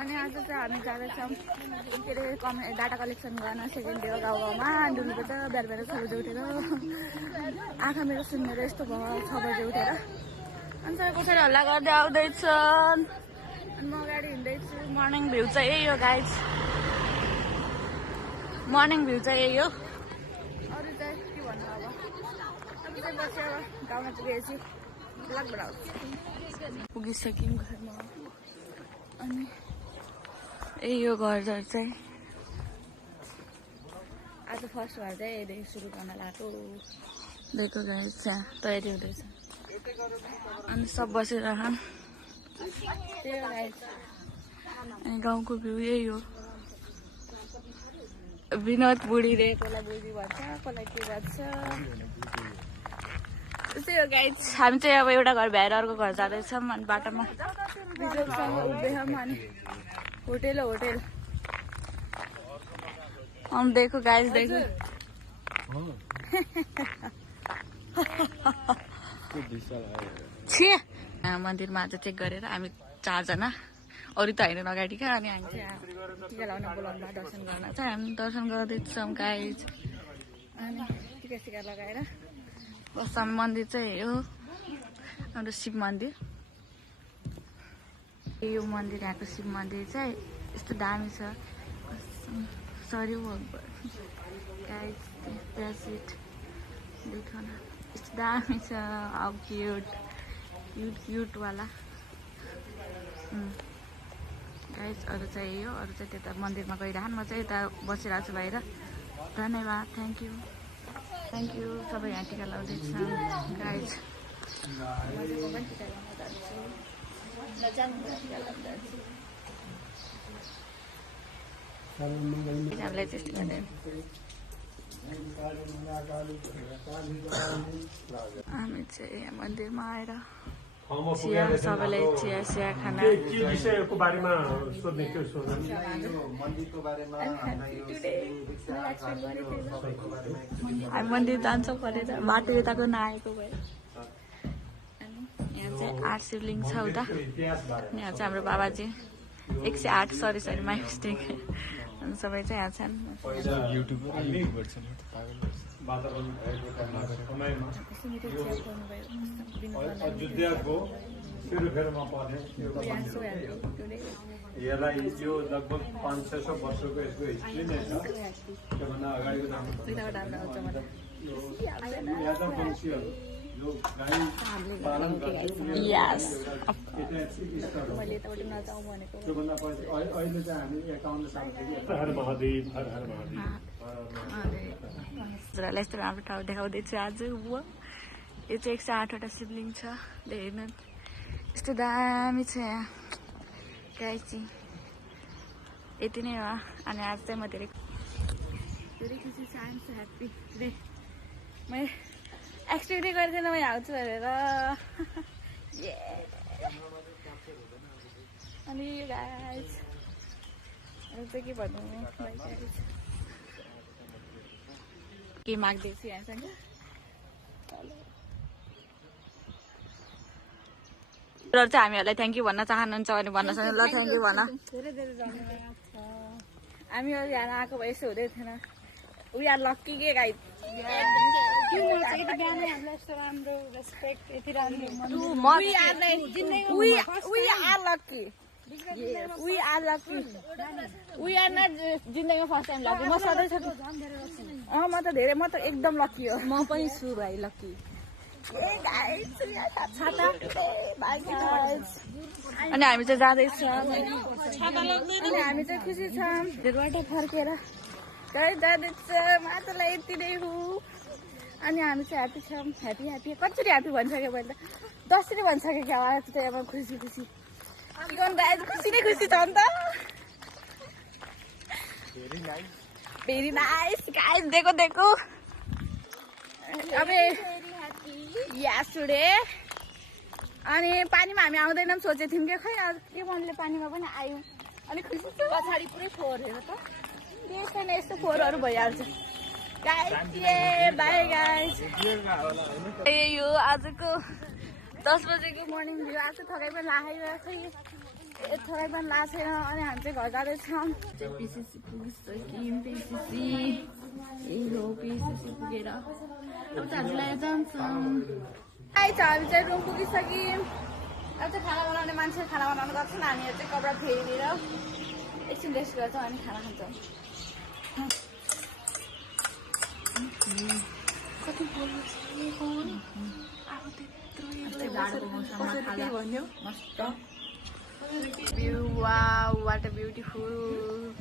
अनि आज चाहिँ हामी जाँदैछौँ के अरे डाटा कलेक्सन गर्न सेकेन्ड डे गाउँ गाउँमा डुल्नुपर्छ बिहान बिहान 6 बजे उठेर आँखा मेरो सुन्नेर यस्तो भयो 6 बजे उठेर अनि सबै कसरी हल्ला गर्दै आउँदैछन् अनि म अगाडि हिँड्दैछु मर्निङ भ्यू चाहिँ यही हो गाइज मर्निङ भ्यू चाहिँ यही हो अरू चाहिँ के भन्नु अब अब चाहिँ बसेर गाउँमा पुगेपछि ब्लग बनाउँछु पुगिसक्यौँ घरमा अनि यही हो घर चाहिँ आज फर्स्ट भएर चाहिँ यहीँदेखि सुरु गर्न लाग्यो देखो गाइस चाहिँ तयारी हुँदैछ अनि सब बसेर खान त्यही हो गाइस अनि गाउँको भ्यू यही हो विनोद बुढीले कसलाई बुढी भन्छ कसलाई के भन्छ त्यस्तै हो गाइस हामी चाहिँ अब एउटा घर भ्याएर अर्को घर जाँदैछौँ अनि बाटोमा बिजोगसँग उभियौँ अनि होटेल हो होटेल हम देखो गाइस देखो छे मन्दिरमा आज चेक गरेर हामी 4 जना अरू त होइन अगाडिका अनि हामी चाहिँ टिका लाउन बोलाउनु भयो दर्शन गर्न चाहिँ हामी दर्शन गर्दैछौँ गाइस अनि टिका सिका लगाएर बस्छौँ मन्दिर चाहिँ हो हाम्रो शिव मन्दिर यो मन्दिर यहाँको शिव मन्दिर चाहिँ यस्तो दामी छ सरी गाइस द्याट्स इट देखो न यस्तो दामी छ हाउ क्युट क्युट क्युट वाला गाइस अरू चाहिँ यही हो अरू चाहिँ त्यता मन्दिरमा गइरहन् म चाहिँ यता बसिरहेको छु बाहिर धन्यवाद थ्याङ्क यू सबै यहाँ टिका लाउँदैछ गाइस हामीलाई त्यस्तो गर्दैन हामी चाहिँ यहाँ मन्दिरमा आएर चिया सबैलाई चिया खाना विषयको बारेमा सोध्ने के हामी मन्दिर जान्छौँ भनेर बाटो यताको नआएको भयो यहाँ चाहिँ 8 शिवलिङ्ग छ उता यहाँ चाहिँ हाम्रो बाबाजी 108 सरी माई मिस्टेक अनि सबै चाहिँ यहाँ छन् अयोध्याको फेरमा पर्ने यसलाई यो लगभग 500 वर्षको यसको हिस्ट्री नै छ त्योभन्दा अगाडिको नाम यादव वंशीहरू जो गाई पालन यस त्योभन्दा पछि अहिले चाहिँ हामी 51 सालदेखि हर महादेव हर हर महादेव हजुरहरूलाई यस्तो राम्रो ठाउँ देखाउँदैछु आज यो चाहिँ 108 वटा शिवलिङ्ग छ हेर्नु यस्तो दामी छ यहाँ गाइस चाहिँ यति नै हो अनि आज चाहिँ म धेरै खुसी छु आइम सो ह्याप्पी टुडे म एक्सपेक्टै गरेको थिएन म यहाँ आउँछु भनेर अनि गाइस अरू चाहिँ के भन्नु के माग्दैछु यहाँसँग र चाहिँ हामीहरूलाई थ्याङ्क यू भन्न चाहनुहुन्छ भने भन्न सक्नु ल थ्याङ्क यू भन धेरै धेरै धन्यवाद छ हामी यहाँ आएको भए यस्तो हुँदै थिएन वी आर लक्की के गाइस जिन्दगीमा फर्स्ट टाइम लकी म सधैँ म त धेरै म त एकदम लकी हो म पनि छु भाइ लकी अनि हामी चाहिँ जाँदैछौँ अनि हामी चाहिँ खुसी छौँ धेरैबाट फर्केर जाँदैछ मातालाई यति नै हो अनि हामी चाहिँ ह्याप्पी छौँ ह्याप्पी कसरी ह्याप्पी भनिसक्यो मैले त 10 नै भनिसकेँ क्या आज चाहिँ अब खुसी खुसी खुसी नै खुसी छ नि त भेरी नाइस गाइस देखो अब यस टुडे अनि पानीमा हामी आउँदैनौँ सोचेको थियौँ कि खै आज के मनले पानीमा पनि आयौँ अनि खुसी छु पछाडि पुरै फोहोर हेर त केही छैन यस्तो फोहोरहरू भइहाल्छ गाइस बाई गाइस यो आजको 10 बजेको मर्निङ भ्यू आज थकाइ पनि लाग्यो खै थोरै पनि लाएको छैन अनि हामी चाहिँ घर जाँदैछौँ पिसिसी पुगिसक्यौँ पिसिसी यही हो पिसिसी पुगेर अब चाहिँ हामीलाई जान्छौँ हामी चाहिँ रुम पुगिसक्यौँ अब चाहिँ खाना बनाउने मान्छे खाना बनाउनु गर्छन् हामीहरू चाहिँ कपडा फेरिदिएर एकछिन रेस्ट गर्छौँ अनि खाना खान्छौँ कति बोल्नु मस्त view, wow, what a beautiful.